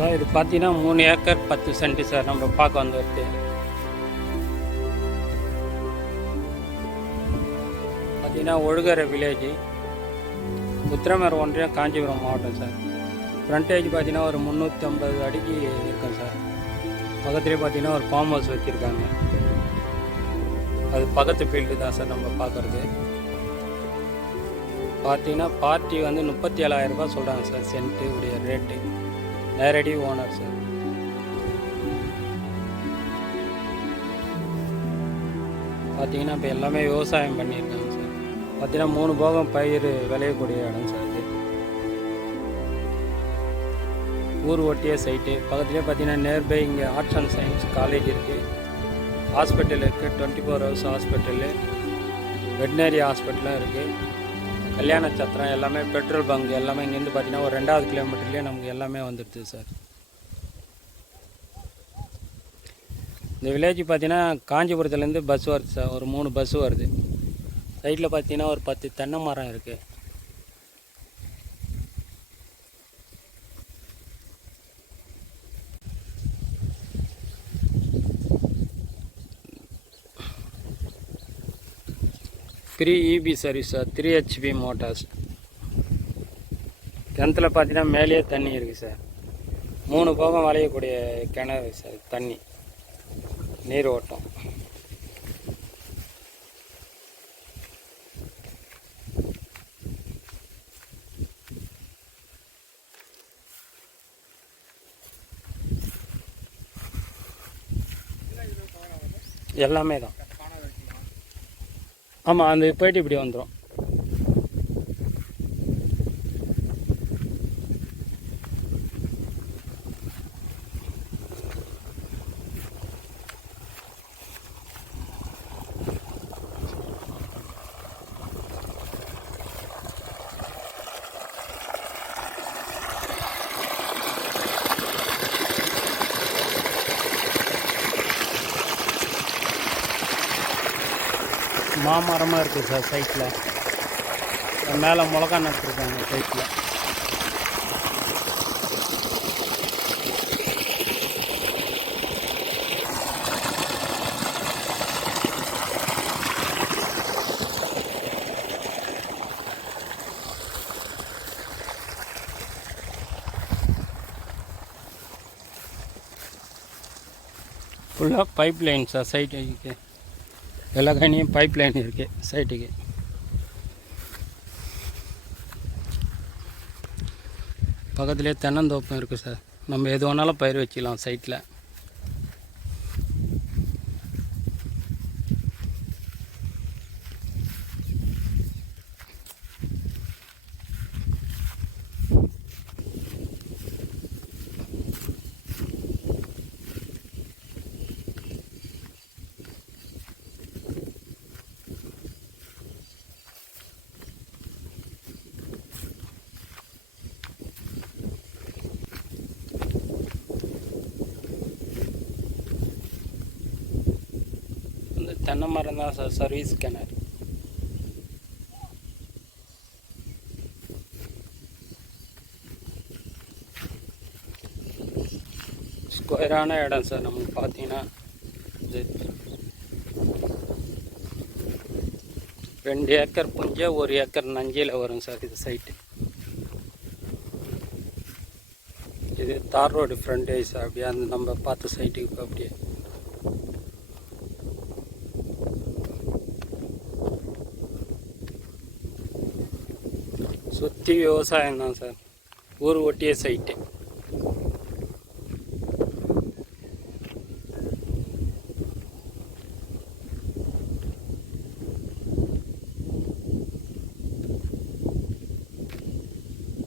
Sir இது பார்த்தீங்கன்னா மூணு ஏக்கர் பத்து சென்ட் சார் நம்ம பார்க்க வந்துருக்கு பார்த்தீங்கன்னா ஒழுகரை வில்லேஜ் உத்திரமேர் ஒன்றியம் காஞ்சிபுரம் மாவட்டம் சார். ஃப்ரண்டேஜ் பார்த்தீங்கன்னா ஒரு முந்நூற்றம்பது அடிக்கு இருக்கும் சார். பக்கத்துலேயே பார்த்தீங்கன்னா ஒரு ஃபார்ம் ஹவுஸ் வச்சுருக்காங்க. அது பக்கத்து ஃபீல்டு தான் சார் நம்ம பார்க்குறது. பார்த்தீங்கன்னா பார்ட்டி வந்து முப்பத்தி ஏழாயிரம் ரூபாய் சொல்கிறாங்க சார் சென்ட்டு உடைய ரேட்டு நேரடி ஓனர் சார். பார்த்தீங்கன்னா இப்போ எல்லாமே விவசாயம் பண்ணியிருக்காங்க சார். பார்த்தீங்கன்னா மூணு போகம் பயிர் விளையக்கூடிய இடம் சார் இது. ஊர் ஒட்டிய சைட்டு பக்கத்துலேயே பார்த்தீங்கன்னா நியர்பை இங்கே ஆர்ட்ஸ் அண்ட் சயின்ஸ் காலேஜ் இருக்குது ஹாஸ்பிட்டல் இருக்குது twenty four hours hospital veterinary ஹாஸ்பிட்டலும் இருக்குது கல்யாண சத்திரம் எல்லாமே பெட்ரோல் பங்க் எல்லாமே இங்கேருந்து பார்த்தீங்கன்னா ஒரு ரெண்டாவது கிலோமீட்டர்லேயே நமக்கு எல்லாமே வந்துடுது சார். இந்த வில்லேஜ் பார்த்தீங்கன்னா காஞ்சிபுரத்துலேருந்து பஸ் வருது சார். ஒரு மூணு பஸ் வருது. சைடில் பார்த்தீங்கன்னா ஒரு பத்து தென்னை மரம் இருக்குது three EB service sir. Three HP motors கிணத்துல பார்த்தீங்கன்னா மேலேயே தண்ணி இருக்குது சார். மூணு போகம் வளையக்கூடிய கிணறு சார் தண்ணி. நீர் ஓட்டம். எல்லாமே தான். ஆமாம் அந்த போயிட்டு இப்படி வந்துடும் மாமரமாக இருக்குது சார் சைட்டில் மேலே மிளகா நட்டுருக்காங்க சைட்டில் ஃபுல்லாக பைப் லைன் சார் சைட் எல்லா கனியும் பைப் லைன் இருக்குது சைட்டுக்கு பக்கத்துலேயே தென்னந்தோப்பும் இருக்குது சார். நம்ம எது வேணாலும் பயிர் வச்சுக்கலாம் சைட்டில் இந்த தென்னை மரம் தான் சார் சர்வீஸ் கிணறு. ஸ்கொயரான இடம் சார் நமக்கு பார்த்தீங்கன்னா இது ரெண்டு ஏக்கர் புஞ்ச ஒரு ஏக்கர் நஞ்சியில் வரும் சார் இது சைட்டு இது தார் ரோடு ஃப்ரண்டேஜ் அப்படியே அந்த நம்ம பார்த்த சைட்டுக்கு அப்படியே. சுற்றி விவசாயம் தான் சார். ஊர் ஒட்டிய சைட்டு